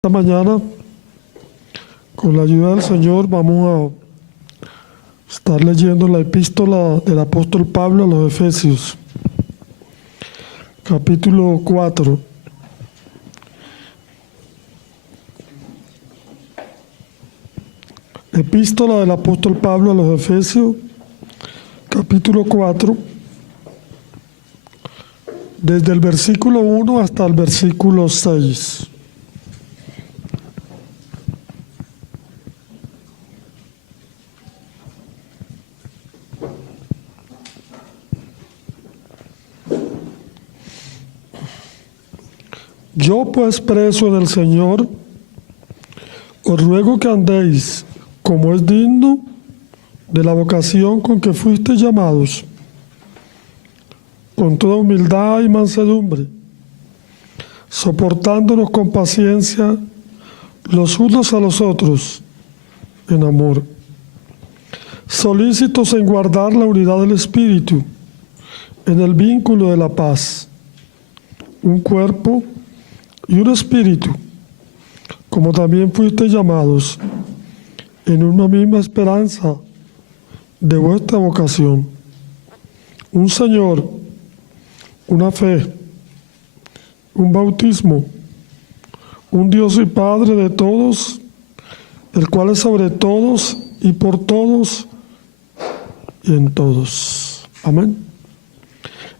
Esta mañana, con la ayuda del Señor, vamos a estar leyendo la epístola del apóstol Pablo a los Efesios, capítulo 4. Epístola del apóstol Pablo a los Efesios, capítulo 4, desde el versículo 1 hasta el versículo 6. Yo pues preso en el Señor, os ruego que andéis como es digno de la vocación con que fuisteis llamados, con toda humildad y mansedumbre, soportándonos con paciencia los unos a los otros en amor, solícitos en guardar la unidad del Espíritu en el vínculo de la paz, un cuerpo y un espíritu, como también fuisteis llamados en una misma esperanza de vuestra vocación, un Señor, una fe, un bautismo, un Dios y Padre de todos, el cual es sobre todos y por todos y en todos. Amén.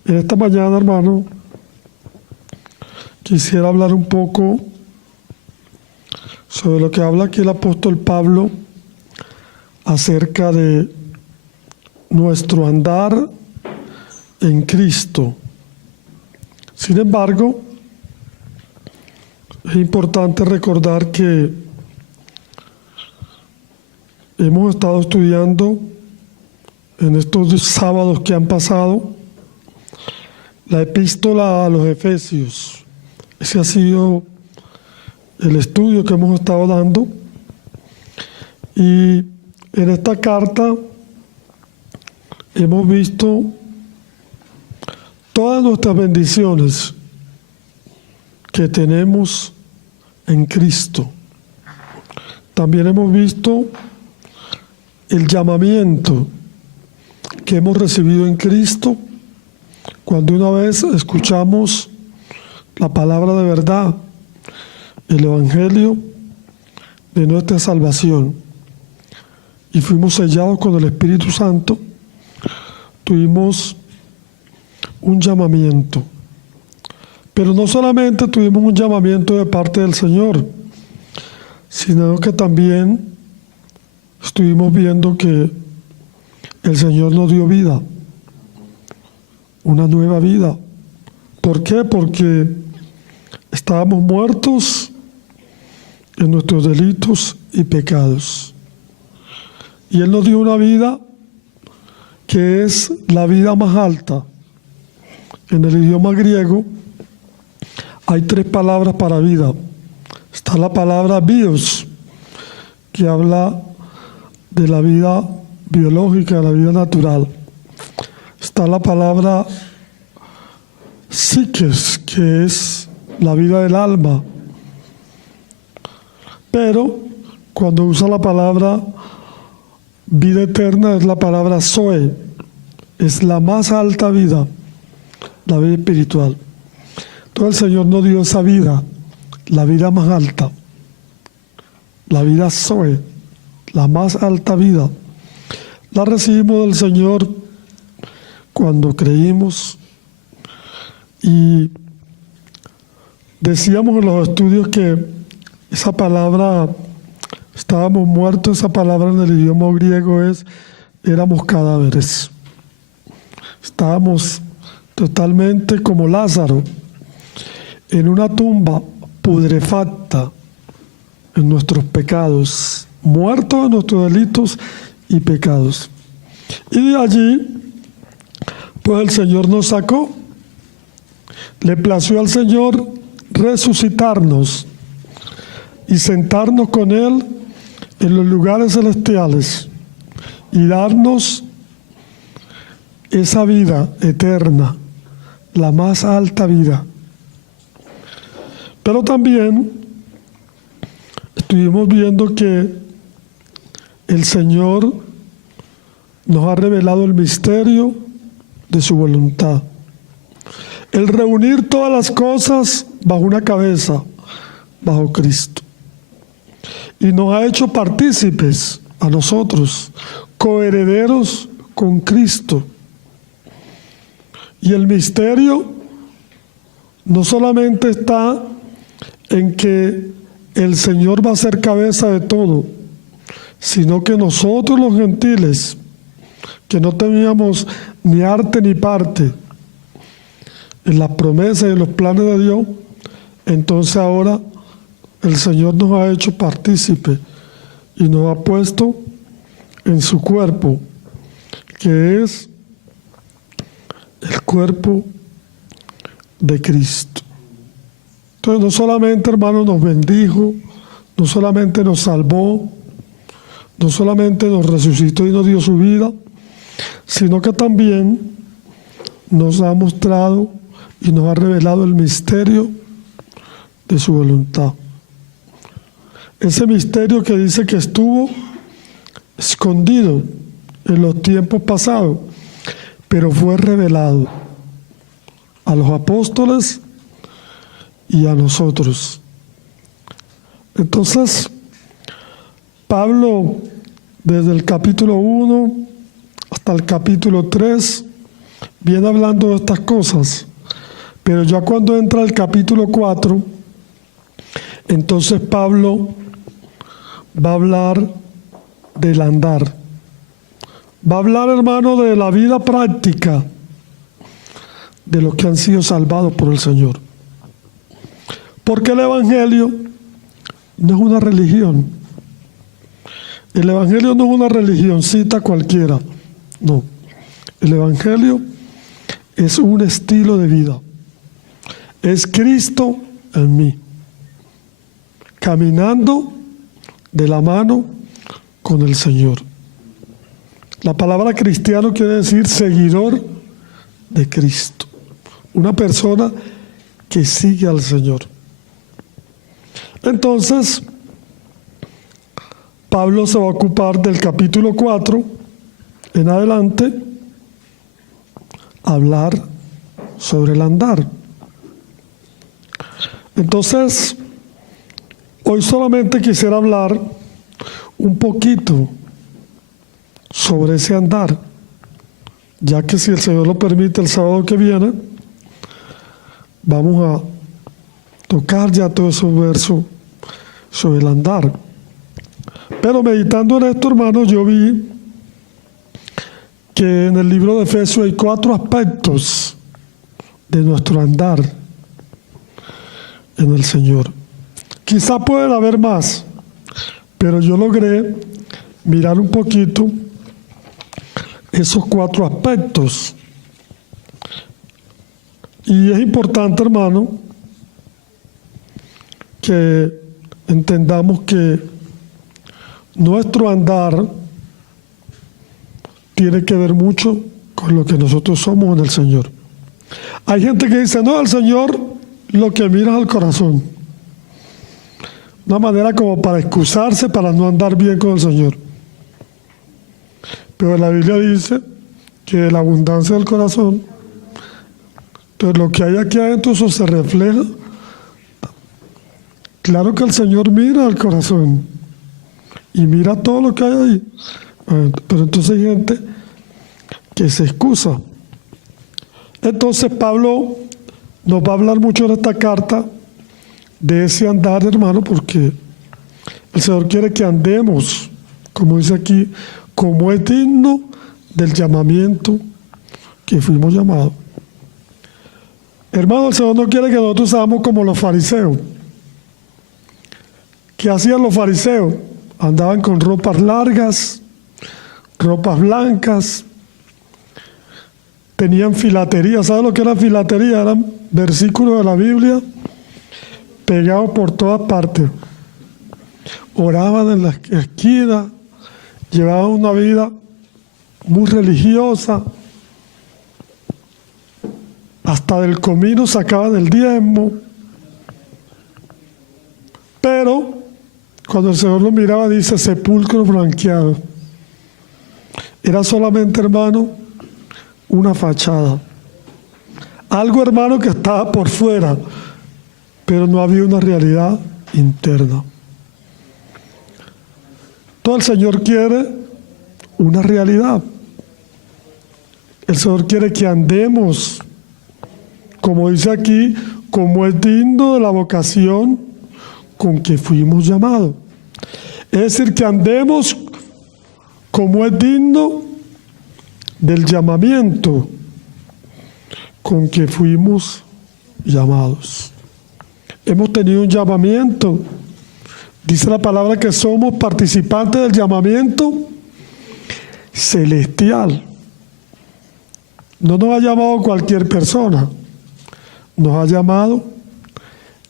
En esta mañana, hermano, quisiera hablar un poco sobre lo que habla aquí el apóstol Pablo acerca de nuestro andar en Cristo. Sin embargo, es importante recordar que hemos estado estudiando en estos sábados que han pasado la epístola a los Efesios. Ese ha sido el estudio que hemos estado dando. Y en esta carta hemos visto todas nuestras bendiciones que tenemos en Cristo. También hemos visto el llamamiento que hemos recibido en Cristo cuando una vez escuchamos la palabra de verdad, el evangelio de nuestra salvación, y fuimos sellados con el Espíritu Santo. Tuvimos un llamamiento, pero no solamente tuvimos un llamamiento de parte del Señor, sino que también estuvimos viendo que el Señor nos dio vida, una nueva vida. ¿Por qué? Porque estábamos muertos en nuestros delitos y pecados. Y Él nos dio una vida que es la vida más alta. En el idioma griego hay 3 palabras para vida. Está la palabra bios, que habla de la vida biológica, de la vida natural. Está la palabra psiques, que es la vida del alma. Pero cuando usa la palabra vida eterna es la palabra zoe, es la más alta vida, la vida espiritual. Entonces el Señor nos dio esa vida, la vida más alta, la vida zoe, la más alta vida. La recibimos del Señor cuando creímos. Y decíamos en los estudios que esa palabra, estábamos muertos, esa palabra en el idioma griego éramos cadáveres. Estábamos totalmente como Lázaro, en una tumba putrefacta en nuestros pecados, muertos en nuestros delitos y pecados. Y de allí, pues el Señor nos sacó. Le plació al Señor resucitarnos y sentarnos con Él en los lugares celestiales y darnos esa vida eterna, la más alta vida. Pero también estuvimos viendo que el Señor nos ha revelado el misterio de su voluntad. El reunir todas las cosas bajo una cabeza, bajo Cristo. Y nos ha hecho partícipes a nosotros, coherederos con Cristo. Y el misterio no solamente está en que el Señor va a ser cabeza de todo, sino que nosotros los gentiles, que no teníamos ni arte ni parte en las promesas y en los planes de Dios, entonces ahora el Señor nos ha hecho partícipe y nos ha puesto en su cuerpo, que es el cuerpo de Cristo. Entonces no solamente, hermano, nos bendijo, no solamente nos salvó, no solamente nos resucitó y nos dio su vida, sino que también nos ha mostrado y nos ha revelado el misterio de su voluntad. Ese misterio que dice que estuvo escondido en los tiempos pasados, pero fue revelado a los apóstoles y a nosotros. Entonces, Pablo, desde el capítulo 1 hasta el capítulo 3, viene hablando de estas cosas, pero ya cuando entra el capítulo 4, entonces Pablo va a hablar del andar. Va a hablar, hermano, de la vida práctica de los que han sido salvados por el Señor. Porque el Evangelio no es una religión. El Evangelio no es una religioncita cualquiera. No. El Evangelio es un estilo de vida. Es Cristo en mí, caminando de la mano con el Señor. La palabra cristiano quiere decir seguidor de Cristo. Una persona que sigue al Señor. Entonces, Pablo se va a ocupar del capítulo 4 en adelante a hablar sobre el andar. Entonces, hoy solamente quisiera hablar un poquito sobre ese andar, ya que si el Señor lo permite el sábado que viene, vamos a tocar ya todos esos versos sobre el andar. Pero meditando en esto, hermanos, yo vi que en el libro de Efesios hay 4 aspectos de nuestro andar en el Señor. Quizá pueden haber más, pero yo logré mirar un poquito esos 4 aspectos. Y es importante, hermano, que entendamos que nuestro andar tiene que ver mucho con lo que nosotros somos en el Señor. Hay gente que dice, no, el Señor lo que mira es al corazón. Una manera como para excusarse, para no andar bien con el Señor. Pero la Biblia dice que la abundancia del corazón, entonces lo que hay aquí adentro, eso se refleja. Claro que el Señor mira al corazón y mira todo lo que hay ahí. Pero entonces hay gente que se excusa. Entonces Pablo nos va a hablar mucho en esta carta de ese andar, hermano, porque el Señor quiere que andemos, como dice aquí, como es digno del llamamiento que fuimos llamados. Hermano, el Señor no quiere que nosotros seamos como los fariseos. ¿Qué hacían los fariseos? Andaban con ropas largas, ropas blancas, tenían filatería. ¿Sabes lo que era filatería? Eran versículos de la Biblia pegados por todas partes. Oraban en la esquina, llevaban una vida muy religiosa, hasta del comino sacaban el diezmo, pero Cuando el Señor lo miraba, dice sepulcro blanqueado. Era solamente, hermano, una fachada. Algo, hermano, que estaba por fuera, pero no había una realidad interna. Todo el Señor quiere una realidad. El Señor quiere que andemos, como dice aquí, como es digno de la vocación con que fuimos llamados. Es decir, que andemos como es digno del llamamiento con que fuimos llamados. Hemos tenido un llamamiento. Dice la palabra que somos participantes del llamamiento celestial. No nos ha llamado cualquier persona, nos ha llamado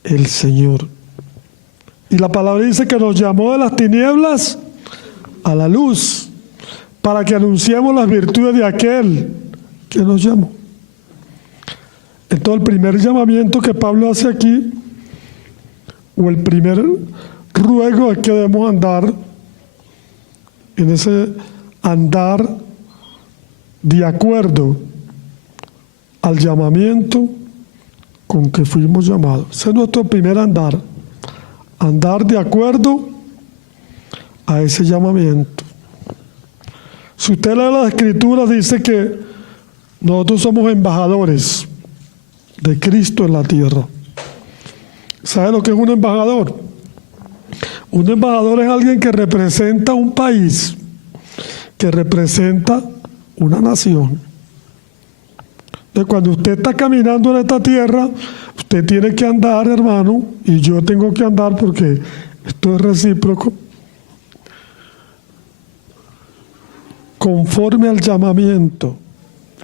el Señor. Y la palabra dice que nos llamó de las tinieblas a la luz, para que anunciemos las virtudes de aquel que nos llamó. Entonces el primer llamamiento que Pablo hace aquí, o el primer ruego, es que debemos andar en ese andar de acuerdo al llamamiento con que fuimos llamados. Ese es nuestro primer andar. Andar de acuerdo a ese llamamiento. Si usted lee las Escrituras, dice que nosotros somos embajadores de Cristo en la tierra. ¿Sabe lo que es un embajador? Un embajador es alguien que representa un país, que representa una nación. Entonces, cuando usted está caminando en esta tierra, usted tiene que andar, hermano, y yo tengo que andar porque esto es recíproco, conforme al llamamiento.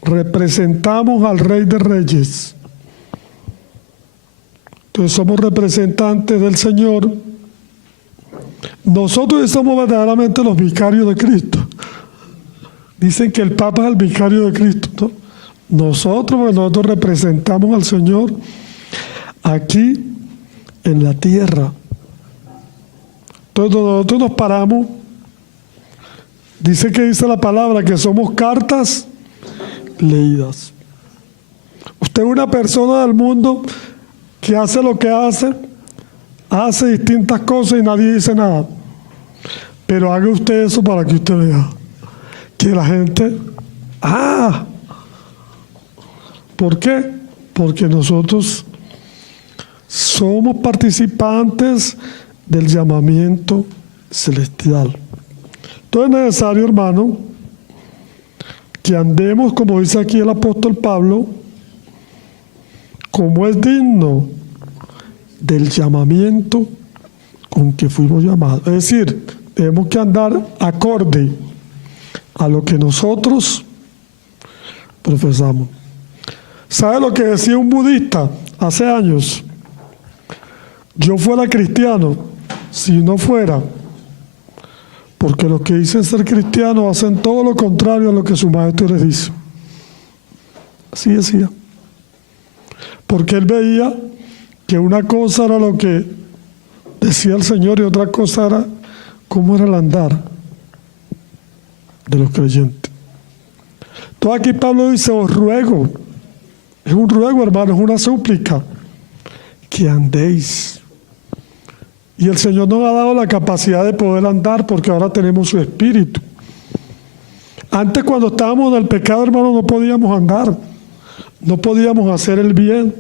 Representamos al Rey de Reyes. Entonces somos representantes del Señor. Nosotros somos verdaderamente los vicarios de Cristo. Dicen que el Papa es el vicario de Cristo, ¿no? Nosotros representamos al Señor aquí en la tierra. Entonces nosotros nos paramos. Dice la palabra que somos cartas leídas. Usted es una persona del mundo que hace lo que hace distintas cosas y nadie dice nada. Pero haga usted eso para que usted vea que la gente, ¿por qué? Porque nosotros somos participantes del llamamiento celestial. Entonces es necesario, hermano, que andemos, como dice aquí el apóstol Pablo, como es digno del llamamiento con que fuimos llamados. Es decir, tenemos que andar acorde a lo que nosotros profesamos. ¿Sabe lo que decía un budista hace años? Yo fuera cristiano si no fuera, porque los que dicen ser cristianos hacen todo lo contrario a lo que su maestro les dice. Así decía. Porque él veía que una cosa era lo que decía el Señor y otra cosa era cómo era el andar de los creyentes. Todo aquí Pablo dice, os ruego, es un ruego, hermano, es una súplica, que andéis. Y el Señor nos ha dado la capacidad de poder andar porque ahora tenemos su Espíritu. Antes, cuando estábamos en el pecado, hermano, no podíamos andar, no podíamos hacer el bien,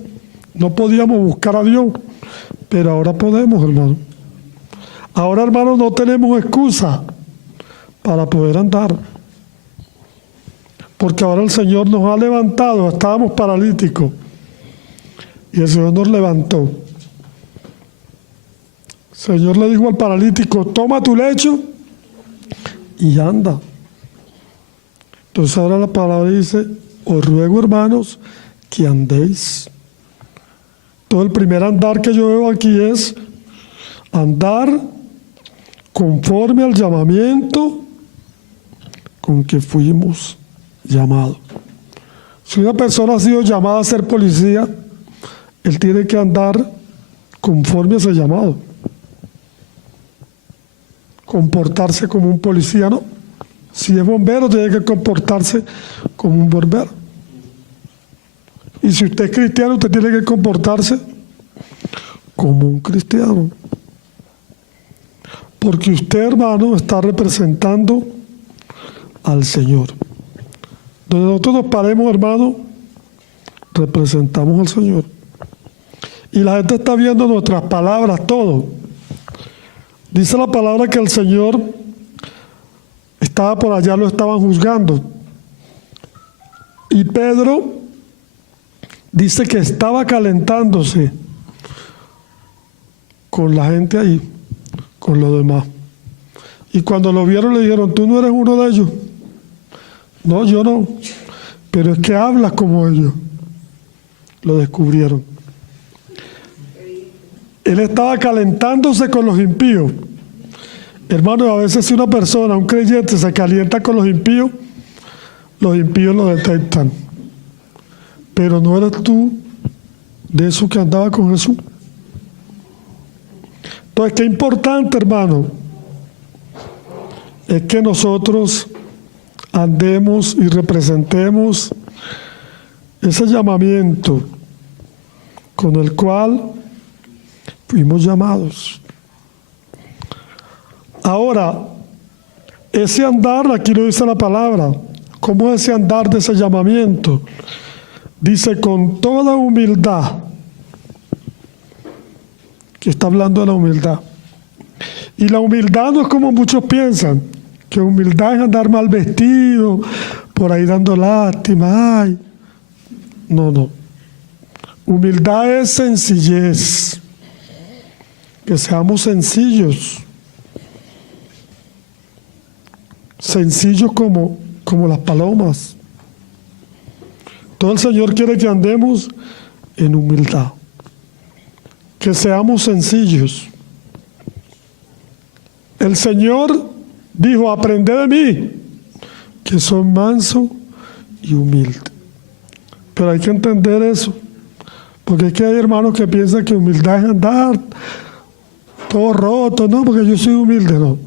no podíamos buscar a Dios, pero ahora podemos, hermano. Ahora, hermano, no tenemos excusa para poder andar, porque ahora el Señor nos ha levantado. Estábamos paralíticos y el Señor nos levantó. El Señor le dijo al paralítico, toma tu lecho y anda. Entonces ahora la palabra dice, os ruego, hermanos, que andéis. Todo el primer andar que yo veo aquí es andar conforme al llamamiento con que fuimos llamados. Si una persona ha sido llamada a ser policía, él tiene que andar conforme a ese llamado. comportarse como un policía, ¿no? Si es bombero, tiene que comportarse como un bombero. Y si usted es cristiano, usted tiene que comportarse como un cristiano. Porque usted, hermano, está representando al Señor. Donde nosotros nos paremos, hermano, representamos al Señor. Y la gente está viendo nuestras palabras, todo. Dice la palabra que el Señor estaba por allá, lo estaban juzgando. Y Pedro dice que estaba calentándose con la gente ahí, con los demás. Y cuando lo vieron le dijeron, ¿tú no eres uno de ellos? No, yo no. Pero es que hablas como ellos. Lo descubrieron. Él estaba calentándose con los impíos. Hermano, a veces si una persona, un creyente, se calienta con los impíos lo detectan. Pero no eres tú de esos que andaba con Jesús. Entonces, qué importante, hermano, es que nosotros andemos y representemos ese llamamiento con el cual fuimos llamados. Ahora, ese andar, aquí lo dice la palabra, ¿cómo es ese andar de ese llamamiento? Dice, con toda humildad, que está hablando de la humildad. Y la humildad no es como muchos piensan, que humildad es andar mal vestido, por ahí dando lástima, ay. No. Humildad es sencillez. Que seamos sencillos. Sencillos como las palomas. Todo el Señor quiere que andemos en humildad. Que seamos sencillos. El Señor dijo, aprended de mí, que soy manso y humilde. Pero hay que entender eso. Porque es que hay hermanos que piensan que humildad es andar todo roto, no, porque yo soy humilde, no.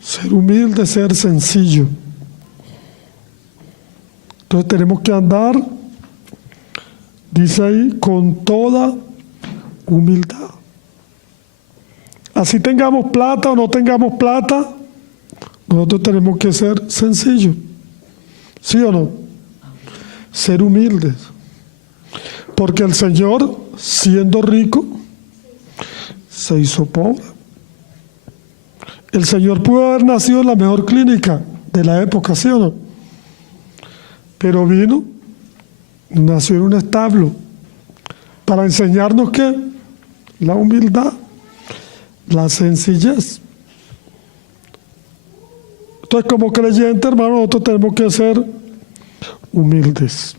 Ser humilde, ser sencillo. Entonces tenemos que andar, dice ahí, con toda humildad. Así tengamos plata o no tengamos plata, nosotros tenemos que ser sencillos. ¿Sí o no? Ser humildes. Porque el Señor, siendo rico, se hizo pobre. El Señor pudo haber nacido en la mejor clínica de la época, ¿sí o no? Pero vino, nació en un establo, para enseñarnos que la humildad, la sencillez. Entonces, como creyente, hermano, nosotros tenemos que ser humildes.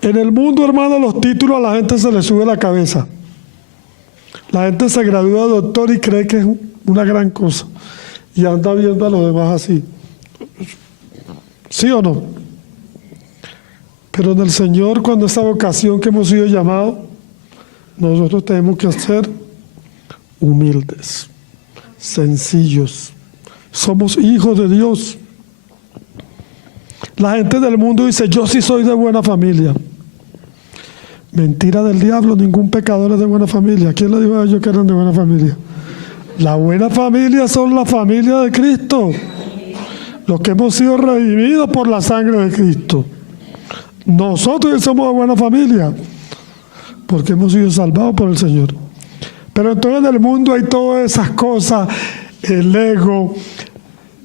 En el mundo, hermano, los títulos a la gente se le sube la cabeza. La gente se gradúa de doctor y cree que es una gran cosa. Y anda viendo a los demás así. ¿Sí o no? Pero en el Señor, cuando esa vocación que hemos sido llamados, nosotros tenemos que ser humildes, sencillos. Somos hijos de Dios. La gente del mundo dice, yo sí soy de buena familia. Mentira del diablo, ningún pecador es de buena familia. ¿Quién le dijo a ellos que eran de buena familia? La buena familia son la familia de Cristo. Los que hemos sido redimidos por la sangre de Cristo. Nosotros somos de buena familia, porque hemos sido salvados por el Señor. Pero entonces en el mundo hay todas esas cosas, el ego,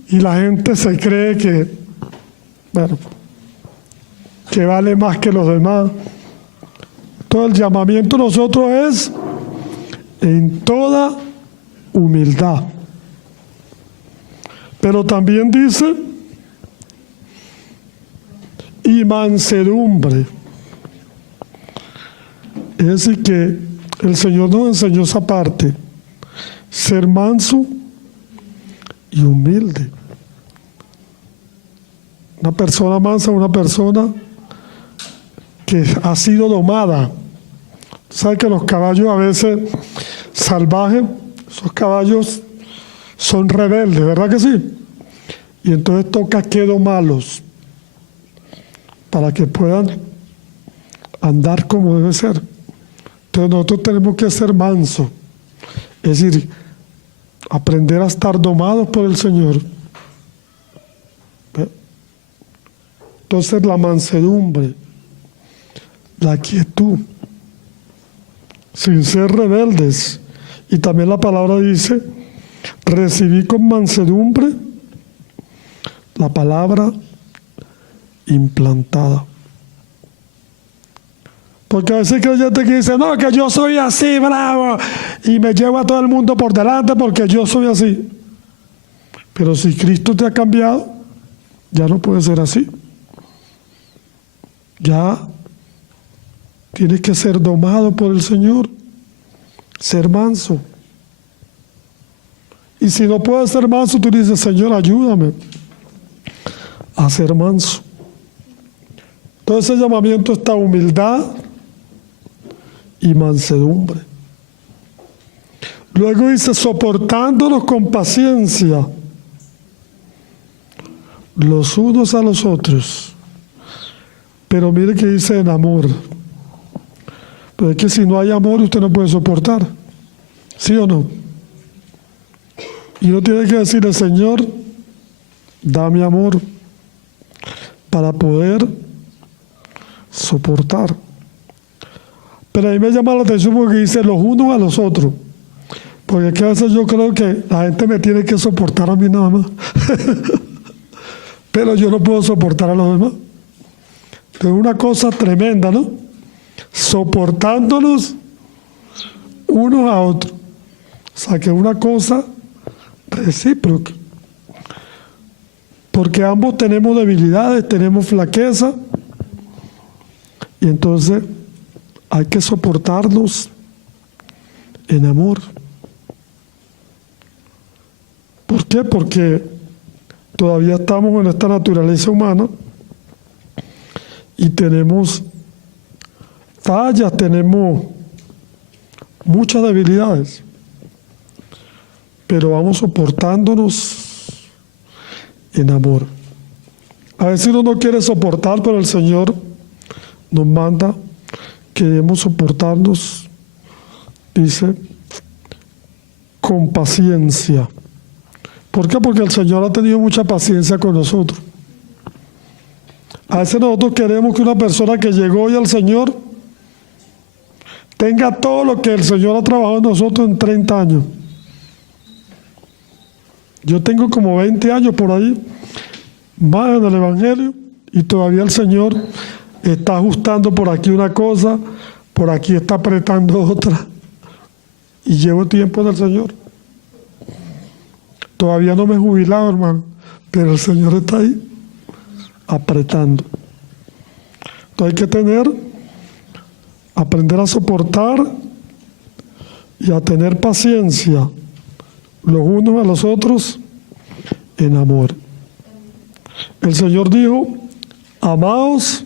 y la gente se cree que, bueno, que vale más que los demás. Todo el llamamiento de nosotros es en toda humildad. Pero también dice, y mansedumbre. Es decir, que el Señor nos enseñó esa parte, ser manso y humilde. Una persona mansa es una persona que ha sido domada. ¿Sabe que los caballos a veces salvajes, esos caballos son rebeldes, ¿verdad que sí? Y entonces toca que domarlos para que puedan andar como debe ser. Entonces nosotros tenemos que ser mansos, es decir, aprender a estar domados por el Señor. Entonces la mansedumbre, la quietud, sin ser rebeldes. Y también la palabra dice, recibí con mansedumbre la palabra implantada. Porque a veces hay creyentes que dicen, no, que yo soy así, bravo, y me llevo a todo el mundo por delante porque yo soy así. Pero si Cristo te ha cambiado, ya no puede ser así. Ya tienes que ser domado por el Señor, ser manso. Y si no puedes ser manso, tú dices, Señor, ayúdame a ser manso. Entonces ese llamamiento está humildad y mansedumbre. Luego dice, soportándonos con paciencia los unos a los otros. Pero mire que dice en amor. Pero es que si no hay amor, usted no puede soportar. ¿Sí o no? Y uno tiene que decirle, Señor, dame amor para poder soportar. Pero a mí me llama la atención porque dice los unos a los otros. Porque es que a veces yo creo que la gente me tiene que soportar a mí nada más. Pero yo no puedo soportar a los demás. Es una cosa tremenda, ¿no? Soportándonos unos a otros. O sea, que es una cosa recíproca. Porque ambos tenemos debilidades, tenemos flaqueza. Y entonces hay que soportarnos en amor. ¿Por qué? Porque todavía estamos en esta naturaleza humana y tenemos fallas, tenemos muchas debilidades, pero vamos soportándonos en amor. A veces uno no quiere soportar, pero el Señor nos manda que debemos soportarnos, dice, con paciencia. ¿Por qué? Porque el Señor ha tenido mucha paciencia con nosotros. A veces nosotros queremos que una persona que llegó hoy al Señor tenga todo lo que el Señor ha trabajado en nosotros en 30 años. Yo tengo como 20 años por ahí, más en el Evangelio, y todavía el Señor está ajustando por aquí una cosa, por aquí está apretando otra, y llevo tiempo en el Señor. Todavía no me he jubilado, hermano, pero el Señor está ahí apretando. Entonces hay que aprender a soportar y a tener paciencia los unos a los otros en amor. El Señor dijo, amaos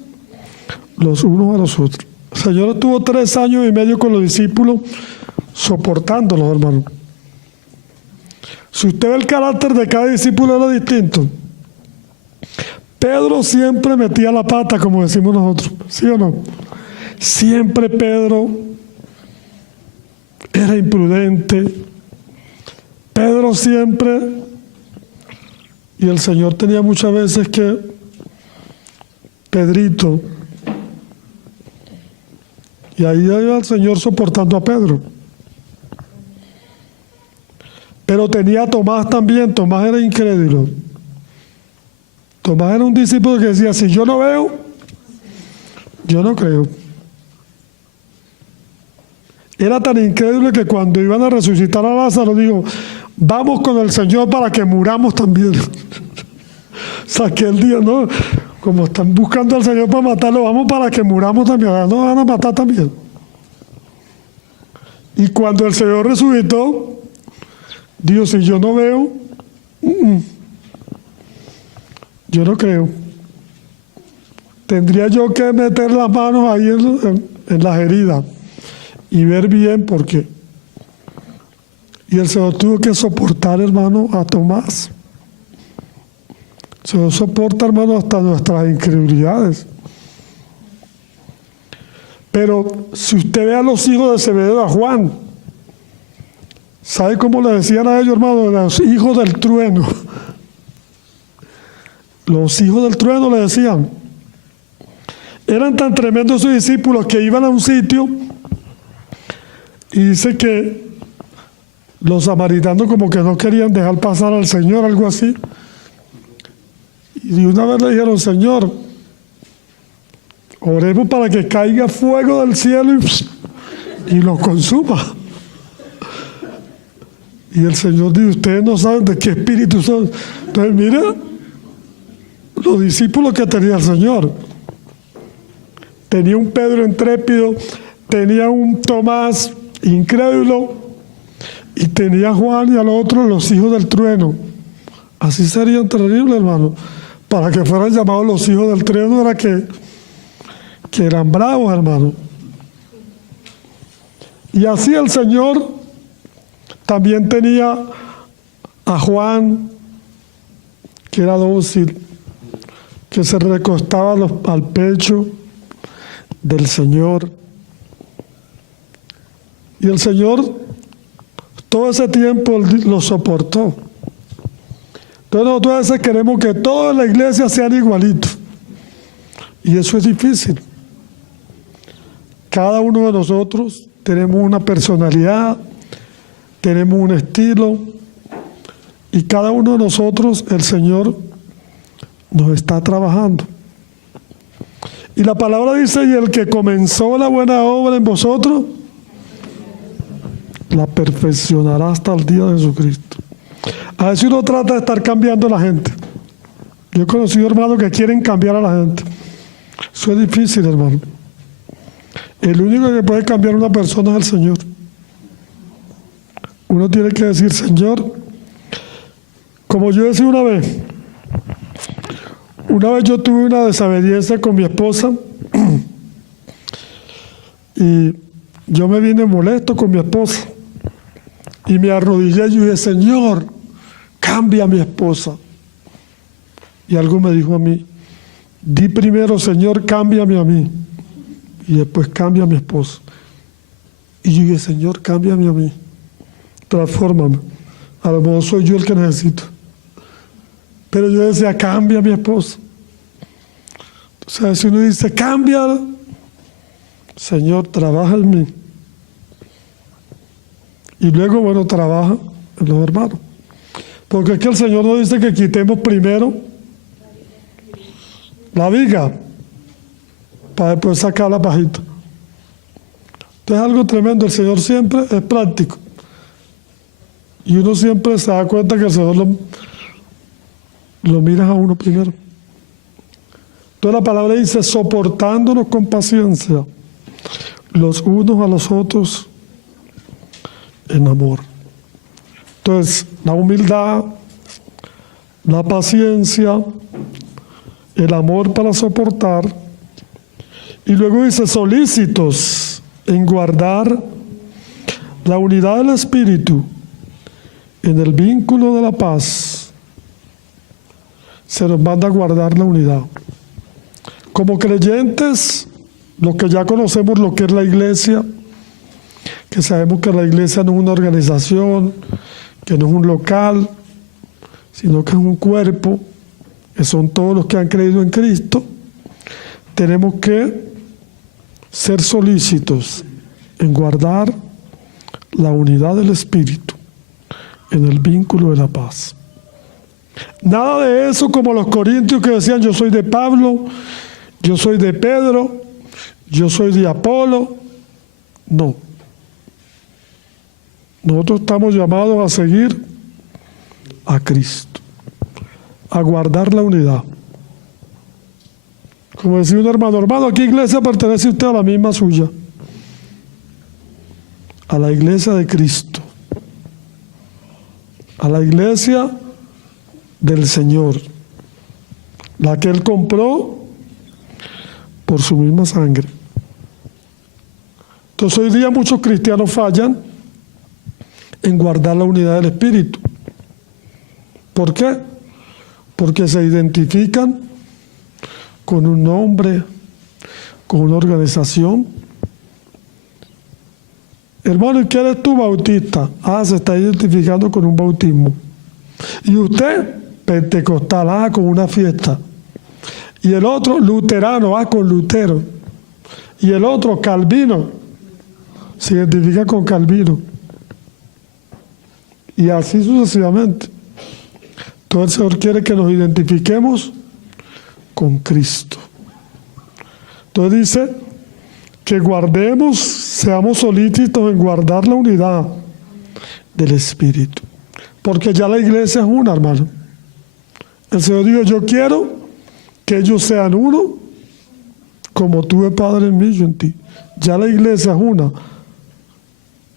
los unos a los otros. El Señor estuvo 3 años y medio con los discípulos soportándolos, hermano. Si usted ve el carácter de cada discípulo era distinto. Pedro siempre metía la pata, como decimos nosotros, ¿sí o no? Siempre Pedro era imprudente. Pedro siempre, y el Señor tenía muchas veces que, Pedrito, y ahí iba el Señor soportando a Pedro. Pero tenía a Tomás también. Tomás era incrédulo. Tomás era un discípulo que decía, si yo no veo, yo no creo. Era tan incrédulo que cuando iban a resucitar a Lázaro, dijo, vamos con el Señor para que muramos también. O sea, que el día, ¿no? Como están buscando al Señor para matarlo, vamos para que muramos también. Ahora nos van a matar también. Y cuando el Señor resucitó, dijo, si yo no veo, yo no creo. Tendría yo que meter las manos ahí en las heridas y ver bien, porque Y el Señor tuvo que soportar, hermano, a Tomás. El Señor soporta, hermano, hasta nuestras incredulidades. Pero si usted ve a los hijos de Zebedeo, a Juan, ¿sabe cómo le decían a ellos, hermano? Los hijos del trueno. Los hijos del trueno le decían. Eran tan tremendos sus discípulos que iban a un sitio y dice que los samaritanos como que no querían dejar pasar al Señor, algo así. Y una vez le dijeron, Señor, oremos para que caiga fuego del cielo y los consuma. Y el Señor dice, ustedes no saben de qué espíritu son. Entonces mira los discípulos que tenía el Señor. Tenía un Pedro intrépido, tenía un Tomás incrédulo y tenía a Juan y a los otros los hijos del trueno. Así serían terribles, hermano. Para que fueran llamados los hijos del trueno era que eran bravos, hermano. Y así el Señor también tenía a Juan, que era dócil, que se recostaba al pecho del Señor. Y el Señor todo ese tiempo lo soportó. Entonces nosotros a veces queremos que toda la iglesia sean igualitos. Y eso es difícil. Cada uno de nosotros tenemos una personalidad, tenemos un estilo, y cada uno de nosotros, el Señor nos está trabajando. Y la palabra dice, y el que comenzó la buena obra en vosotros, la perfeccionará hasta el día de Jesucristo. A veces uno trata de estar cambiando a la gente. Yo he conocido hermanos que quieren cambiar a la gente. Eso es difícil, hermano. El único que puede cambiar a una persona es el Señor. Uno tiene que decir, Señor, como yo decía una vez yo tuve una desobediencia con mi esposa y yo me vine molesto con mi esposa y me arrodillé y dije, Señor, cambia a mi esposa. Y algo me dijo a mí, di primero, Señor, cámbiame a mí y después cambia a mi esposa. Y yo dije, Señor, cámbiame a mí, transfórmame. A lo mejor soy yo el que necesito. Pero yo decía, cambia a mi esposa. Entonces, si uno dice, cambia, Señor, trabaja en mí. Y luego, bueno, trabaja en los hermanos. Porque es que el Señor nos dice que quitemos primero la viga para después sacar la pajita. Entonces es algo tremendo. El Señor siempre es práctico. Y uno siempre se da cuenta que el Señor lo miras a uno primero. Entonces la palabra dice, soportándonos con paciencia los unos a los otros en amor. Entonces, la humildad, la paciencia, el amor para soportar. Y luego dice, solícitos en guardar la unidad del Espíritu en el vínculo de la paz. Se nos manda a guardar la unidad. Como creyentes, los que ya conocemos lo que es la iglesia, que sabemos que la iglesia no es una organización, que no es un local, sino que es un cuerpo, que son todos los que han creído en Cristo, tenemos que ser solícitos en guardar la unidad del Espíritu en el vínculo de la paz. Nada de eso como los corintios que decían, yo soy de Pablo, yo soy de Pedro, yo soy de Apolo. No. Nosotros estamos llamados a seguir a Cristo, a guardar la unidad. Como decía un hermano, ¿a qué iglesia pertenece usted? A la misma suya, a la iglesia de Cristo, a la iglesia del Señor, la que Él compró por su misma sangre. Entonces hoy día muchos cristianos fallan en guardar la unidad del Espíritu. ¿Por qué? Porque se identifican con un nombre, con una organización. Hermano, ¿y qué eres tú, bautista? Se está identificando con un bautismo. Y usted, pentecostal, con una fiesta. Y el otro, luterano, con Lutero. Y el otro, calvino, se identifica con Calvino. Y así sucesivamente. Entonces el Señor quiere que nos identifiquemos con Cristo. Entonces dice que guardemos, seamos solícitos en guardar la unidad del Espíritu. Porque ya la iglesia es una, hermano. El Señor dijo, yo quiero que ellos sean uno, como tú, Padre, en mí, yo en ti. Ya la iglesia es una.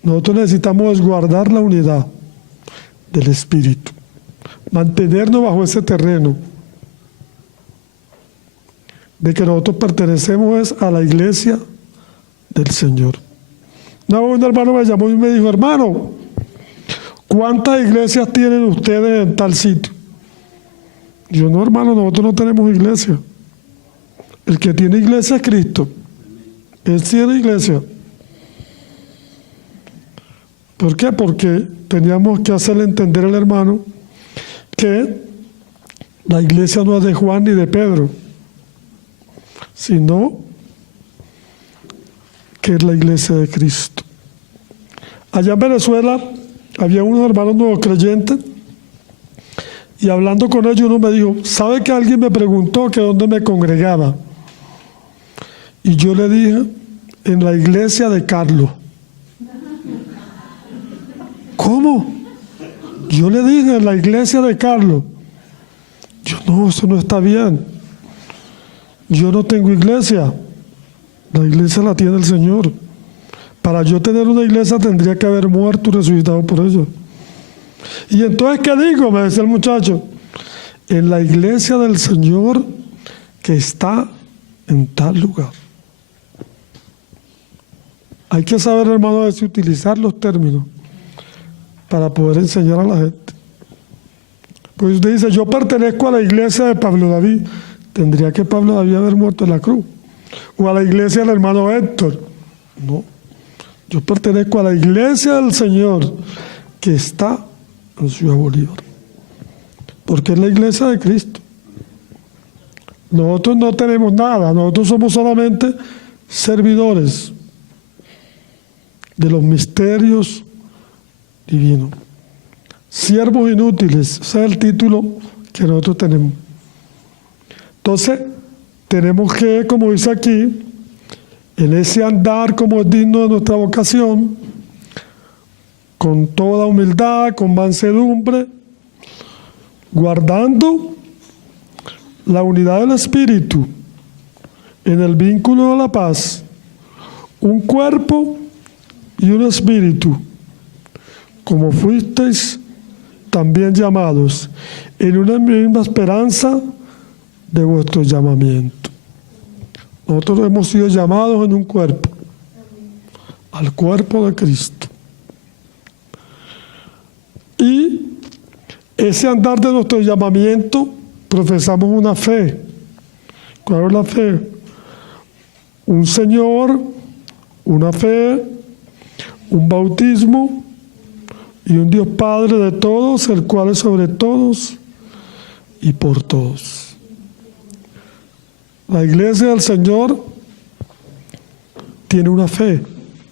Nosotros necesitamos guardar la unidad del Espíritu. Mantenernos bajo ese terreno de que nosotros pertenecemos a la iglesia del Señor. Una vez un hermano me llamó y me dijo, hermano, ¿cuántas iglesias tienen ustedes en tal sitio? Yo, no, hermano, nosotros no tenemos iglesia. El que tiene iglesia es Cristo. Él tiene iglesia. ¿Por qué? Porque teníamos que hacerle entender al hermano que la iglesia no es de Juan ni de Pedro, sino que es la iglesia de Cristo. Allá en Venezuela había unos hermanos nuevos creyentes y hablando con ellos uno me dijo, ¿sabe que alguien me preguntó que dónde me congregaba? Y yo le dije, en la iglesia de Carlos. ¿Cómo? Yo le dije, en la iglesia de Carlos. Yo, no, eso no está bien. Yo no tengo iglesia. La iglesia la tiene el Señor. Para yo tener una iglesia tendría que haber muerto y resucitado por ellos. Y entonces, ¿qué digo? Me decía el muchacho. En la iglesia del Señor que está en tal lugar. Hay que saber, hermano, utilizar los términos para poder enseñar a la gente. Pues usted dice, yo pertenezco a la iglesia de Pablo David. Tendría que Pablo David haber muerto en la cruz. O a la iglesia del hermano Héctor. No. Yo pertenezco a la iglesia del Señor que está en Ciudad Bolívar. Porque es la iglesia de Cristo. Nosotros no tenemos nada. Nosotros somos solamente servidores de los misterios divinos. Siervos inútiles. Ese es el título que nosotros tenemos. Entonces, tenemos que, como dice aquí, en ese andar como es digno de nuestra vocación, con toda humildad, con mansedumbre, guardando la unidad del Espíritu en el vínculo de la paz, un cuerpo y un espíritu, como fuisteis también llamados, en una misma esperanza de vuestro llamamiento. Nosotros hemos sido llamados en un cuerpo, al cuerpo de Cristo. Y ese andar de nuestro llamamiento, profesamos una fe. ¿Cuál es la fe? Un Señor, una fe, un bautismo y un Dios Padre de todos, el cual es sobre todos y por todos. La iglesia del Señor tiene una fe,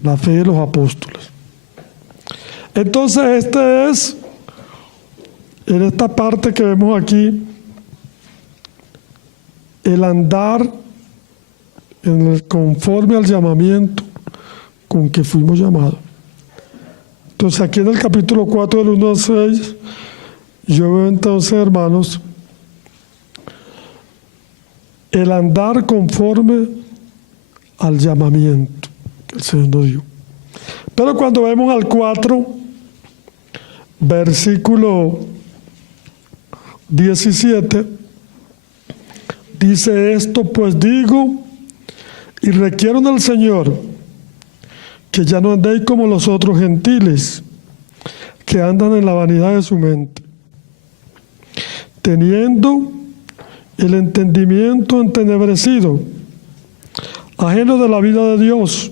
la fe de los apóstoles. Entonces, en esta parte que vemos aquí, el andar conforme al llamamiento con que fuimos llamados. Entonces, aquí en el capítulo 4 del 1 al 6, yo veo entonces, hermanos, el andar conforme al llamamiento que el Señor nos dio. Pero cuando vemos al 4, versículo 17, dice esto, pues digo y requiero del Señor que ya no andéis como los otros gentiles, que andan en la vanidad de su mente, teniendo el entendimiento entenebrecido, ajeno de la vida de Dios,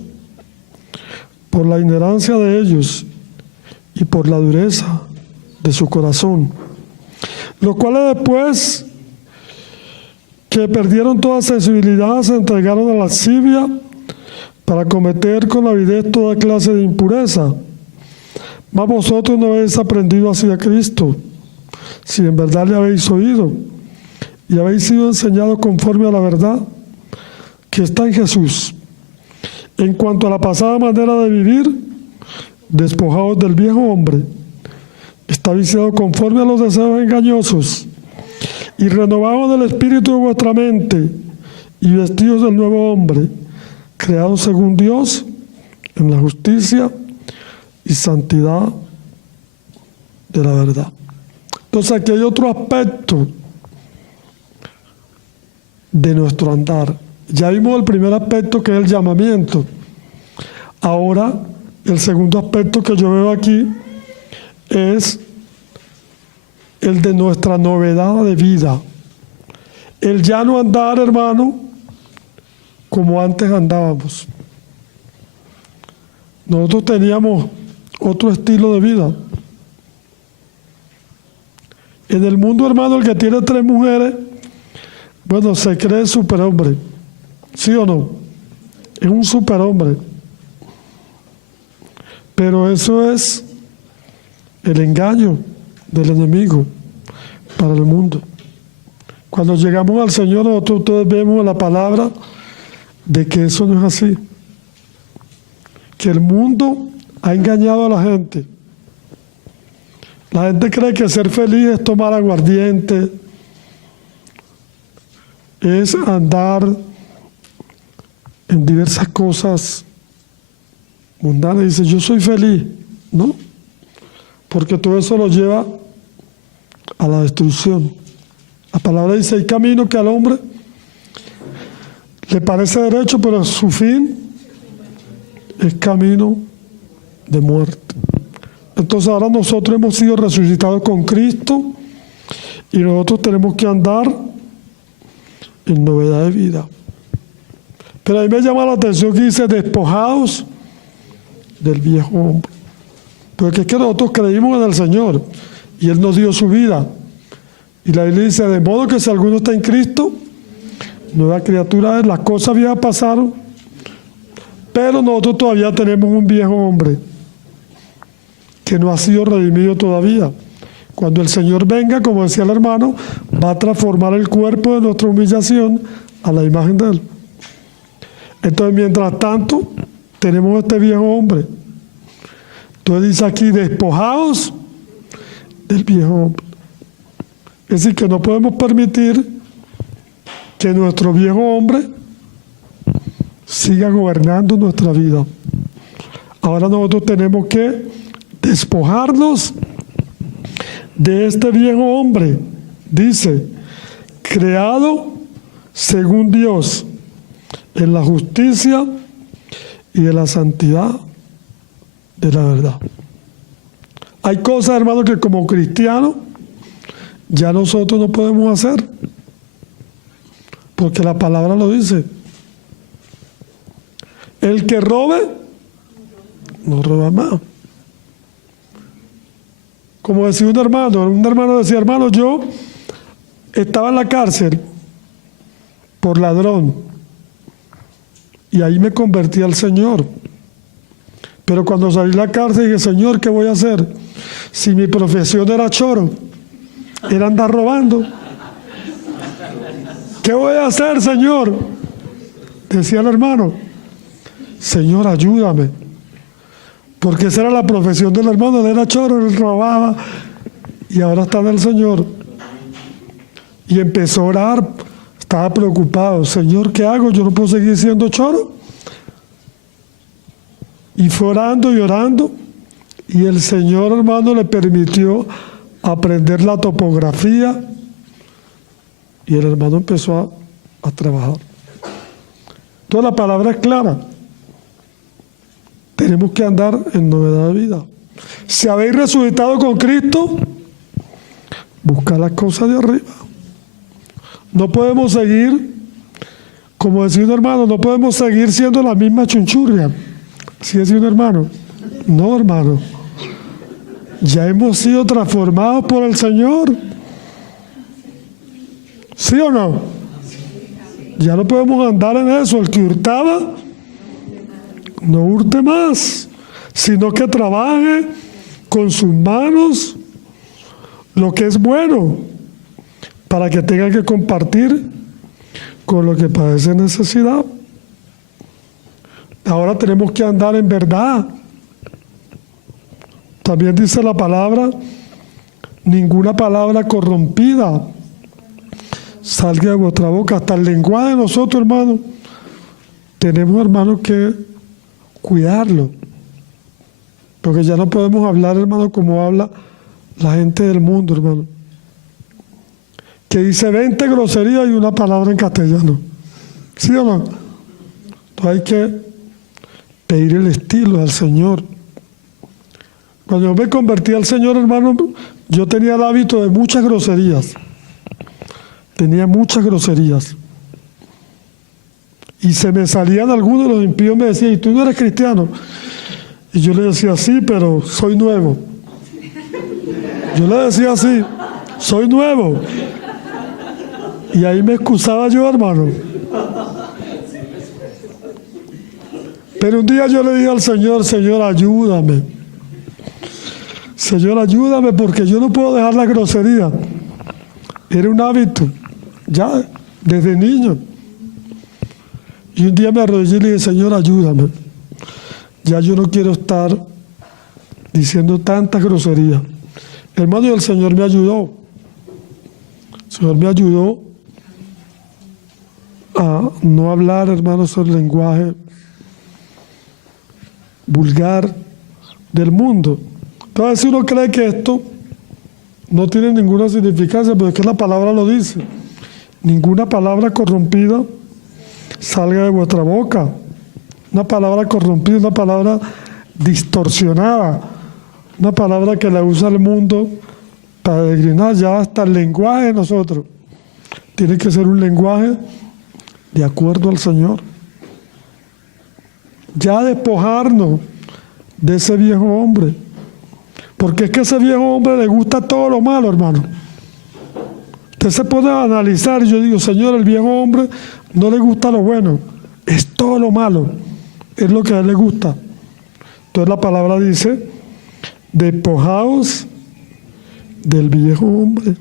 por la ignorancia de ellos y por la dureza de su corazón, los cuales después que perdieron toda sensibilidad se entregaron a la lascivia para cometer con avidez toda clase de impureza. Mas vosotros no habéis aprendido así a Cristo, si en verdad le habéis oído y habéis sido enseñados conforme a la verdad que está en Jesús. En cuanto a la pasada manera de vivir, despojados del viejo hombre, está viciado conforme a los deseos engañosos, y renovados del espíritu de vuestra mente, y vestidos del nuevo hombre, creado según Dios, en la justicia y santidad de la verdad. Entonces aquí hay otro aspecto de nuestro andar. Ya vimos el primer aspecto, que es el llamamiento. Ahora, el segundo aspecto que yo veo aquí es el de nuestra novedad de vida. El ya no andar, hermano, como antes andábamos. Nosotros teníamos otro estilo de vida. En el mundo, hermano, el que tiene 3 mujeres, bueno, se cree superhombre. ¿Sí o no? Es un superhombre. Pero eso es el engaño del enemigo para el mundo. Cuando llegamos al Señor, nosotros todos vemos la palabra de que eso no es así. Que el mundo ha engañado a la gente. La gente cree que ser feliz es tomar aguardiente, es andar en diversas cosas mundanas. Dice, yo soy feliz. No, porque todo eso lo lleva a la destrucción. La palabra dice, hay camino que al hombre le parece derecho, pero su fin es camino de muerte. Entonces ahora nosotros hemos sido resucitados con Cristo y nosotros tenemos que andar en novedad de vida. Pero a mí me llama la atención que dice despojados del viejo hombre. Porque es que nosotros creímos en el Señor y Él nos dio su vida. Y la Biblia dice, de modo que si alguno está en Cristo, nueva criatura es, las cosas viejas pasaron, pero nosotros todavía tenemos un viejo hombre que no ha sido redimido todavía. Cuando el Señor venga, como decía el hermano, va a transformar el cuerpo de nuestra humillación a la imagen de Él. Entonces, mientras tanto, tenemos este viejo hombre. Entonces dice aquí, despojados del viejo hombre. Es decir, que no podemos permitir que nuestro viejo hombre siga gobernando nuestra vida. Ahora nosotros tenemos que despojarnos de este viejo hombre, dice, creado según Dios, en la justicia y en la santidad de la verdad. Hay cosas, hermanos, que como cristianos ya nosotros no podemos hacer, porque la palabra lo dice. El que robe, no roba más. Como decía un hermano decía, hermano, yo estaba en la cárcel por ladrón y ahí me convertí al Señor. Pero cuando salí de la cárcel dije, Señor, ¿qué voy a hacer? Si mi profesión era choro, era andar robando. ¿Qué voy a hacer, Señor? Decía el hermano, Señor, ayúdame. Porque esa era la profesión del hermano, él era choro, él robaba, y ahora está en el Señor. Y empezó a orar, estaba preocupado, Señor, ¿qué hago? Yo no puedo seguir siendo choro. Y fue orando y orando, y el Señor, hermano, le permitió aprender la topografía, y el hermano empezó a trabajar. Toda la palabra es clara. Tenemos que andar en novedad de vida. Si habéis resucitado con Cristo, buscad las cosas de arriba. No podemos seguir, como decía un hermano, no podemos seguir siendo la misma chunchurria. ¿Sí decía un hermano? No, hermano. Ya hemos sido transformados por el Señor. ¿Sí o no? Ya no podemos andar en eso. El que hurtaba, no hurte más, sino que trabaje con sus manos lo que es bueno, para que tenga que compartir con lo que padece necesidad. Ahora tenemos que andar en verdad. También dice la palabra, ninguna palabra corrompida salga de vuestra boca. Hasta el lenguaje de nosotros, hermanos, tenemos, hermanos, que cuidarlo. Porque ya no podemos hablar, hermano, como habla la gente del mundo, hermano. Que dice 20 groserías y una palabra en castellano. ¿Sí o no? Entonces hay que pedir el estilo al Señor. Cuando yo me convertí al Señor, hermano, yo tenía el hábito de muchas groserías. Tenía muchas groserías. Y se me salían algunos de los impíos, me decían, ¿y tú no eres cristiano? Y yo le decía, sí, pero soy nuevo. Yo le decía así, soy nuevo. Y ahí me excusaba yo, hermano. Pero un día yo le dije al Señor, Señor, ayúdame. Señor, ayúdame, porque yo no puedo dejar la grosería. Era un hábito, ya desde niño. Y un día me arrodillé y le dije, Señor, ayúdame. Ya yo no quiero estar diciendo tantas groserías. Hermano, y el Señor me ayudó. El Señor me ayudó a no hablar, hermanos, el lenguaje vulgar del mundo. Entonces, si uno cree que esto no tiene ninguna significancia, pero es que la palabra lo dice. Ninguna palabra corrompida salga de vuestra boca. Una palabra corrompida, una palabra distorsionada, una palabra que la usa el mundo para denigrar. Ya hasta el lenguaje de nosotros tiene que ser un lenguaje de acuerdo al Señor. Ya despojarnos de ese viejo hombre, porque es que a ese viejo hombre le gusta todo lo malo, hermano. Usted se pone a analizar y yo digo, Señor, el viejo hombre no le gusta lo bueno, es todo lo malo, es lo que a él le gusta. Entonces la palabra dice, despojaos del viejo hombre,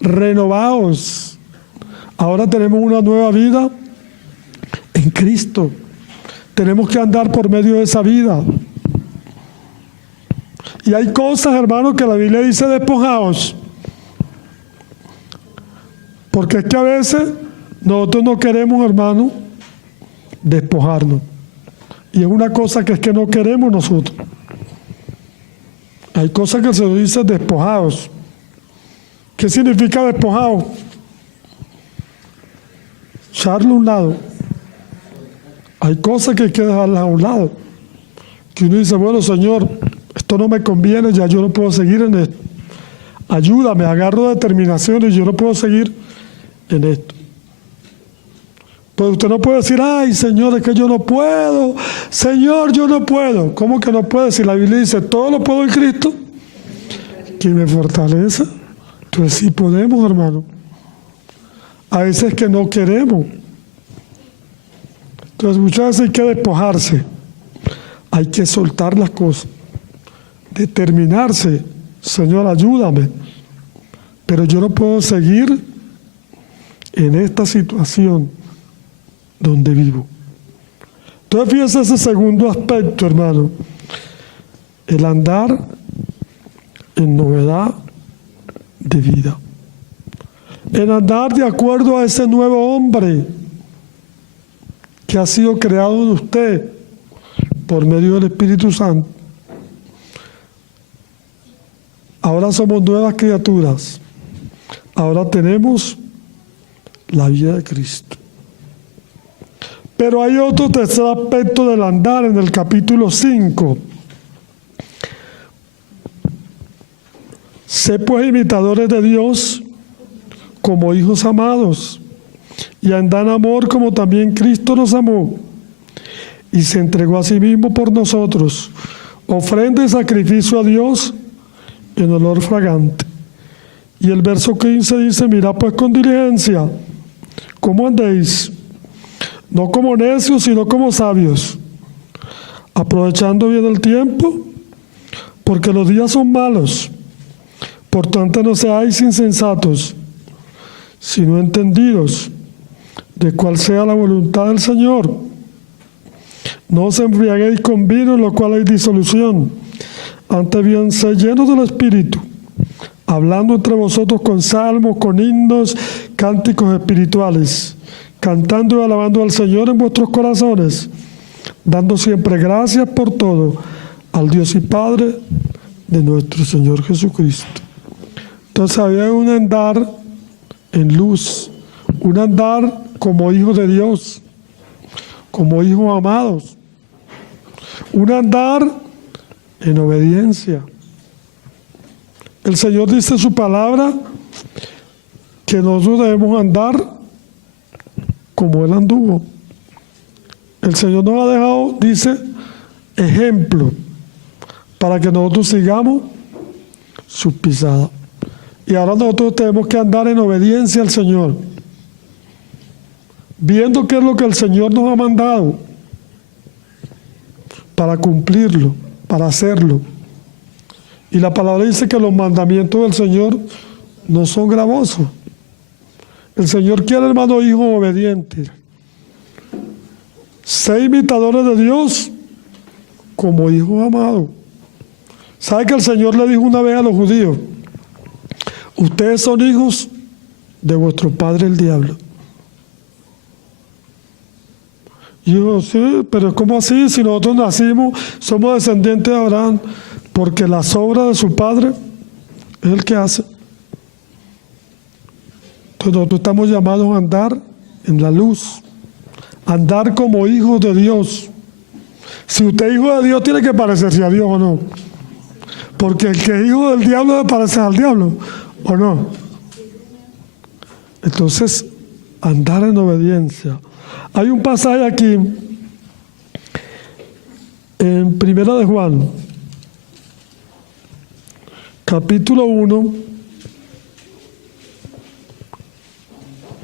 renovaos. Ahora tenemos una nueva vida en Cristo. Tenemos que andar por medio de esa vida. Y hay cosas, hermanos, que la Biblia dice despojaos. Porque es que a veces nosotros no queremos, hermano, despojarnos. Y es una cosa que es que no queremos nosotros. Hay cosas que se nos dice despojados. ¿Qué significa despojados? Echarlo a un lado. Hay cosas que hay que dejarlas a un lado. Que uno dice, bueno, Señor, esto no me conviene, ya yo no puedo seguir en esto. Ayúdame, agarro determinación y yo no puedo seguir en esto. Pues usted no puede decir, ay, Señor, es que yo no puedo. Señor, yo no puedo. ¿Cómo que no puede? Si la Biblia dice, todo lo puedo en Cristo, que me fortalece. Entonces sí podemos, hermano. A veces que no queremos. Entonces muchas veces hay que despojarse. Hay que soltar las cosas. Determinarse. Señor, ayúdame. Pero yo no puedo seguir en esta situación donde vivo. Entonces fíjense ese segundo aspecto, hermano. El andar en novedad de vida. El andar de acuerdo a ese nuevo hombre que ha sido creado en usted por medio del Espíritu Santo. Ahora somos nuevas criaturas. Ahora tenemos la vida de Cristo. Pero hay otro tercer aspecto del andar en el capítulo 5, Sé pues imitadores de Dios como hijos amados, y andad en amor como también Cristo nos amó, y se entregó a sí mismo por nosotros, ofrenda y sacrificio a Dios en olor fragante. Y el verso 15 dice: mirad pues con diligencia cómo andéis, no como necios, sino como sabios, aprovechando bien el tiempo, porque los días son malos. Por tanto, no seáis insensatos, sino entendidos de cuál sea la voluntad del Señor. No os embriaguéis con vino, en lo cual hay disolución, antes bien sed llenos del Espíritu, hablando entre vosotros con salmos, con himnos, cánticos espirituales, cantando y alabando al Señor en vuestros corazones, dando siempre gracias por todo al Dios y Padre de nuestro Señor Jesucristo. Entonces había un andar en luz, un andar como hijos de Dios, como hijos amados, un andar en obediencia. El Señor dice en su palabra que nosotros debemos andar como Él anduvo. El Señor nos ha dejado, dice, ejemplo para que nosotros sigamos sus pisadas. Y ahora nosotros tenemos que andar en obediencia al Señor, viendo qué es lo que el Señor nos ha mandado, para cumplirlo, para hacerlo. Y la palabra dice que los mandamientos del Señor no son gravosos. El Señor quiere, hermano, hijos obedientes. Sé imitadores de Dios como hijos amados. ¿Sabe que el Señor le dijo una vez a los judíos: ustedes son hijos de vuestro padre el diablo? Y yo, sí, pero ¿cómo así? Si nosotros nacimos, somos descendientes de Abraham, porque las obras de su padre es el que hace. Entonces nosotros estamos llamados a andar en la luz, andar como hijos de Dios. Si usted es hijo de Dios, tiene que parecerse a Dios, ¿o no? Porque el que es hijo del diablo debe parecer al diablo, ¿o no? Entonces, andar en obediencia. Hay un pasaje aquí en Primera de Juan, capítulo 1,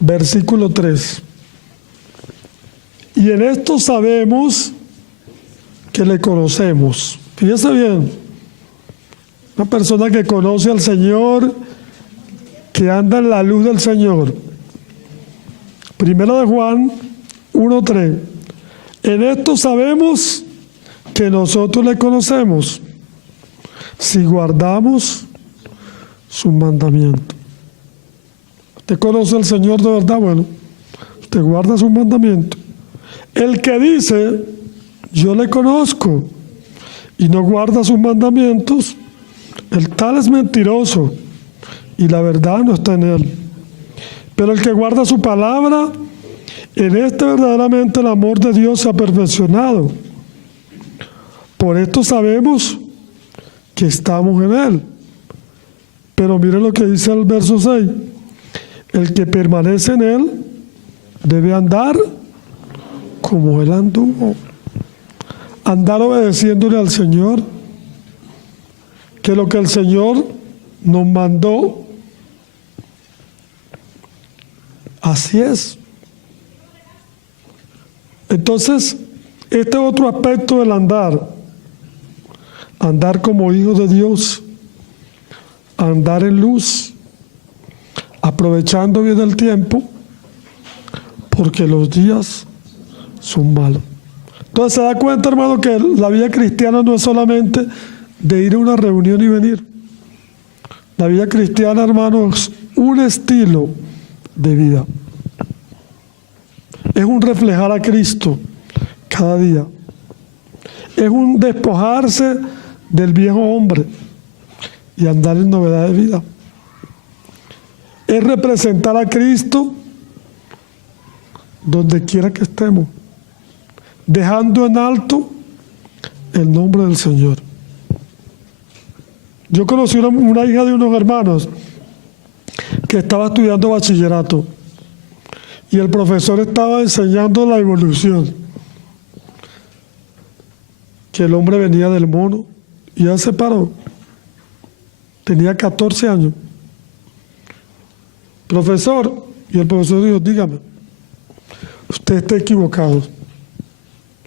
versículo 3. Y en esto sabemos que le conocemos. Fíjese bien, una persona que conoce al Señor, que anda en la luz del Señor. Primera de Juan 1:3. En esto sabemos que nosotros le conocemos, si guardamos sus mandamientos. ¿Usted conoce al Señor de verdad? Bueno, usted guarda sus mandamientos. El que dice, yo le conozco, y no guarda sus mandamientos, el tal es mentiroso, y la verdad no está en él. Pero el que guarda su palabra, en este verdaderamente el amor de Dios se ha perfeccionado. Por esto sabemos que estamos en Él. Pero mire lo que dice el verso 6. El que permanece en Él debe andar como Él anduvo. Andar obedeciéndole al Señor. Que lo que el Señor nos mandó, así es. Entonces, este otro aspecto del andar como hijos de Dios, andar en luz, aprovechando bien el tiempo, porque los días son malos. Entonces se da cuenta, hermano, que la vida cristiana no es solamente de ir a una reunión y venir. La vida cristiana, hermano, es un estilo de vida. Es un reflejar a Cristo cada día. Es un despojarse del viejo hombre y andar en novedad de vida. Es representar a Cristo donde quiera que estemos, dejando en alto el nombre del Señor. Yo conocí una hija de unos hermanos que estaba estudiando bachillerato y el profesor estaba enseñando la evolución, que el hombre venía del mono y ella se paró. Tenía 14 años. Profesor, y el profesor dijo, dígame, usted está equivocado.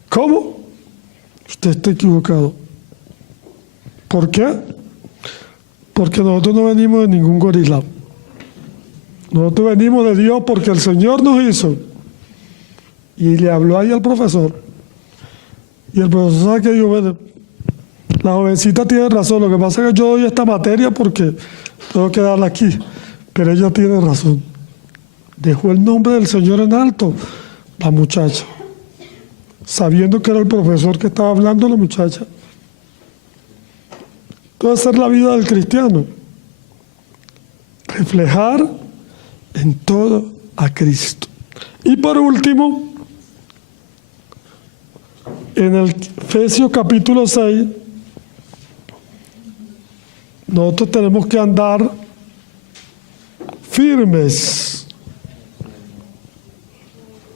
¿Cómo? Usted está equivocado. ¿Por qué? Porque nosotros no venimos de ningún gorila. Nosotros venimos de Dios porque el Señor nos hizo. Y le habló ahí al profesor. Y el profesor sabe que dijo, bueno, la jovencita tiene razón, lo que pasa es que yo doy esta materia porque tengo que darla aquí. Pero ella tiene razón. Dejó el nombre del Señor en alto, la muchacha. Sabiendo que era el profesor que estaba hablando, la muchacha. Entonces, es la vida del cristiano. Reflejar en todo a Cristo. Y por último, en el Efesios capítulo 6, nosotros tenemos que andar firmes.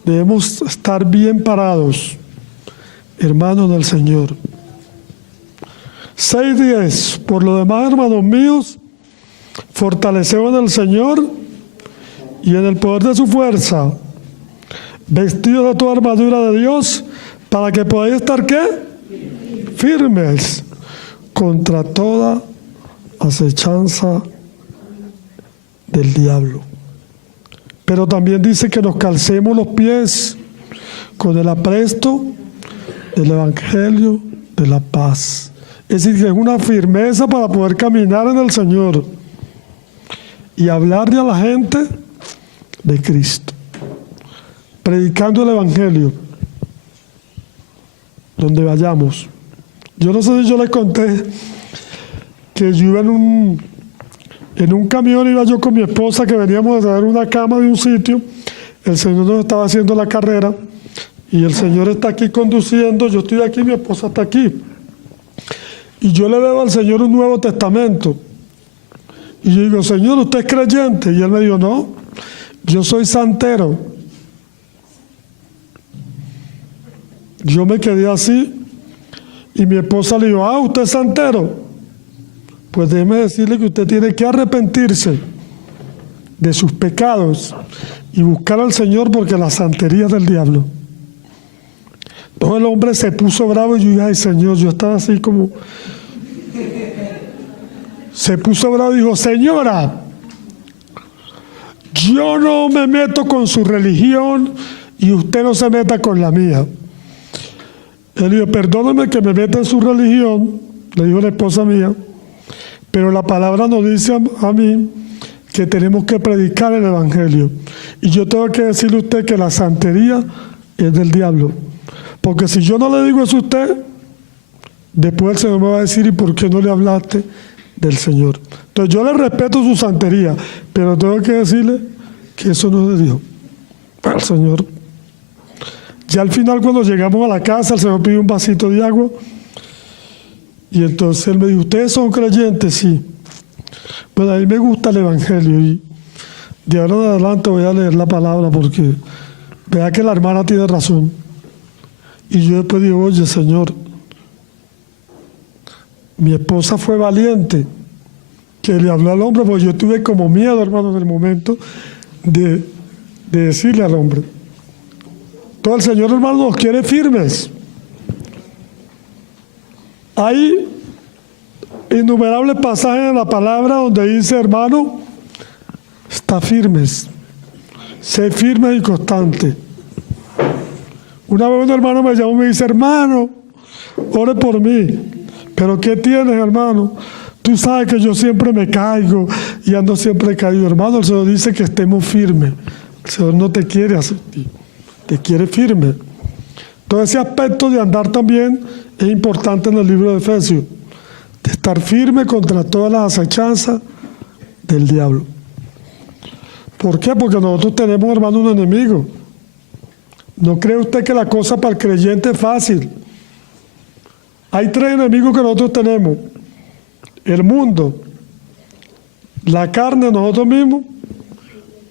Debemos estar bien parados, hermanos del Señor. 6:10. Por lo demás, hermanos míos, fortaleceos en el Señor y en el poder de su fuerza, vestidos de toda armadura de Dios, para que podáis estar, ¿qué? Firmes contra toda acechanza del diablo. Pero también dice que nos calcemos los pies con el apresto del Evangelio de la paz. Es decir, que es una firmeza para poder caminar en el Señor y hablarle a la gente de Cristo, predicando el Evangelio donde vayamos. Yo no sé si yo les conté que yo iba en un camión, iba yo con mi esposa, que veníamos a traer una cama de un sitio. El Señor nos estaba haciendo la carrera y el Señor está aquí conduciendo, yo estoy aquí, mi esposa está aquí. Y yo le veo al Señor un Nuevo Testamento. Y yo digo, Señor, ¿usted es creyente? Y él me dijo, no, yo soy santero. Yo me quedé así y mi esposa le dijo, ¿usted es santero? Pues déjeme decirle que usted tiene que arrepentirse de sus pecados y buscar al Señor, porque la santería es del diablo. Entonces el hombre se puso bravo y yo dije, ay Señor, yo estaba así como... Se puso bravo y dijo, señora, yo no me meto con su religión y usted no se meta con la mía. Él dijo, perdóname que me meta en su religión, le dijo la esposa mía, pero la palabra nos dice a mí que tenemos que predicar el Evangelio. Y yo tengo que decirle a usted que la santería es del diablo. Porque si yo no le digo eso a usted, después el Señor me va a decir, ¿y por qué no le hablaste del Señor? Entonces yo le respeto su santería, pero tengo que decirle que eso no es de Dios. Al Señor. Ya al final, cuando llegamos a la casa, el Señor pidió un vasito de agua. Y entonces él me dijo, ¿ustedes son creyentes? Sí. Pues a mí me gusta el Evangelio y de ahora en adelante voy a leer la palabra, porque vea que la hermana tiene razón. Y yo después digo, oye Señor, mi esposa fue valiente, que le habló al hombre, porque yo tuve como miedo, hermano, en el momento de decirle al hombre. Todo el Señor, hermano, nos quiere firmes. Hay innumerables pasajes en la palabra donde dice, hermano, está firmes, sé firme y constante. Una vez un hermano me llamó y me dice, hermano, ore por mí. ¿Pero qué tienes, hermano? Tú sabes que yo siempre me caigo y ando siempre caído. Hermano, el Señor dice que estemos firmes. El Señor no te quiere así, te quiere firme. Todo ese aspecto de andar también es importante en el libro de Efesios, de estar firme contra todas las acechanzas del diablo. ¿Por qué? Porque nosotros tenemos, hermano, un enemigo. ¿No cree usted que la cosa para el creyente es fácil? Hay 3 enemigos que nosotros tenemos. el mundo, la carne, nosotros mismos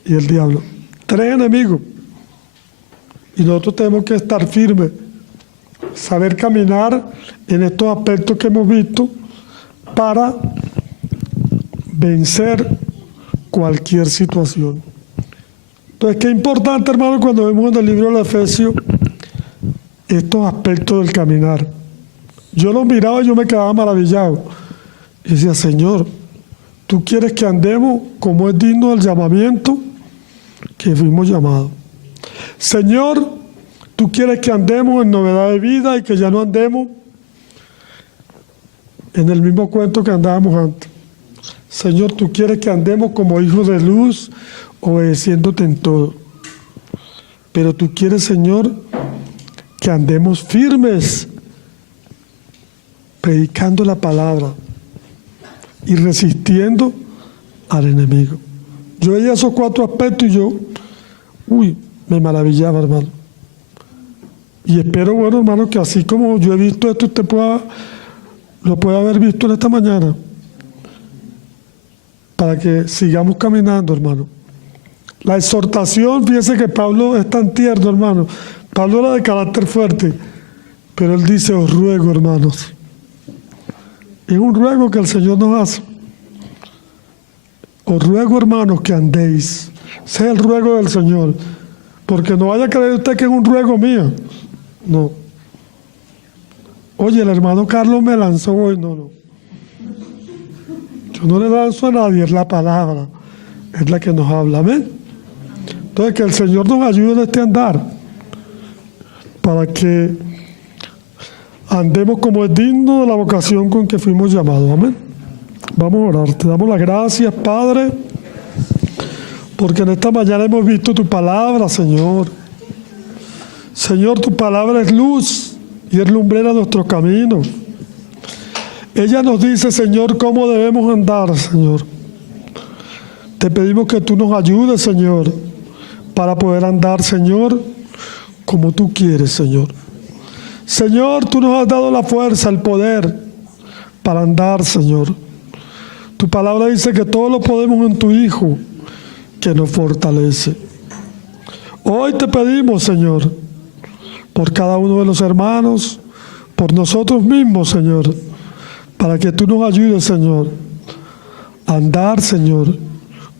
y el diablo. 3 enemigos. Y nosotros tenemos que estar firmes, saber caminar en estos aspectos que hemos visto para vencer cualquier situación. Entonces, qué importante, hermano, cuando vemos en el libro de Efesios estos aspectos del caminar. Yo los miraba y yo me quedaba maravillado. Y decía, Señor, tú quieres que andemos como es digno del llamamiento que fuimos llamados. Señor, tú quieres que andemos en novedad de vida y que ya no andemos en el mismo cuento que andábamos antes. Señor, tú quieres que andemos como hijos de luz, obedeciéndote en todo. Pero tú quieres, Señor, que andemos firmes, predicando la palabra y resistiendo al enemigo. Yo veía esos 4 aspectos y yo, me maravillaba, hermano. Y espero, bueno, hermano, que así como yo he visto esto, usted lo pueda haber visto en esta mañana, para que sigamos caminando, hermano. La exhortación, fíjese que Pablo es tan tierno, hermano. Pablo era de carácter fuerte, pero él dice, os ruego, hermanos. Es un ruego que el Señor nos hace. Os ruego, hermanos, que andéis. Ese es el ruego del Señor. Porque no vaya a creer usted que es un ruego mío. No. Oye, el hermano Carlos me lanzó hoy. No. Yo no le lanzo a nadie, es la palabra. Es la que nos habla. Amén. Entonces, que el Señor nos ayude en este andar. Para que andemos como es digno de la vocación con que fuimos llamados. Amén. Vamos a orar. Te damos las gracias, Padre, porque en esta mañana hemos visto tu palabra, Señor. Señor, tu palabra es luz y es lumbrera nuestro camino. Ella nos dice, Señor, cómo debemos andar, Señor. Te pedimos que tú nos ayudes, Señor, para poder andar, Señor, como tú quieres, Señor. Señor, tú nos has dado la fuerza, el poder para andar, Señor. Tu palabra dice que todo lo podemos en tu Hijo, que nos fortalece. Hoy te pedimos, Señor, por cada uno de los hermanos, por nosotros mismos, Señor, para que tú nos ayudes, Señor, a andar, Señor,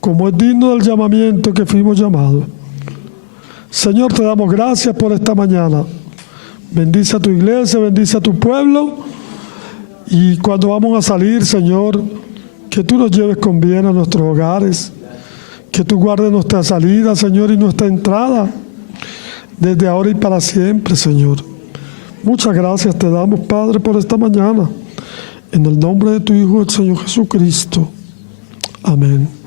como es digno del llamamiento que fuimos llamados. Señor, te damos gracias por esta mañana. Bendice a tu iglesia, bendice a tu pueblo. Y cuando vamos a salir, Señor, que tú nos lleves con bien a nuestros hogares. Que tú guardes nuestra salida, Señor, y nuestra entrada. Desde ahora y para siempre, Señor. Muchas gracias te damos, Padre, por esta mañana. En el nombre de tu Hijo, el Señor Jesucristo. Amén.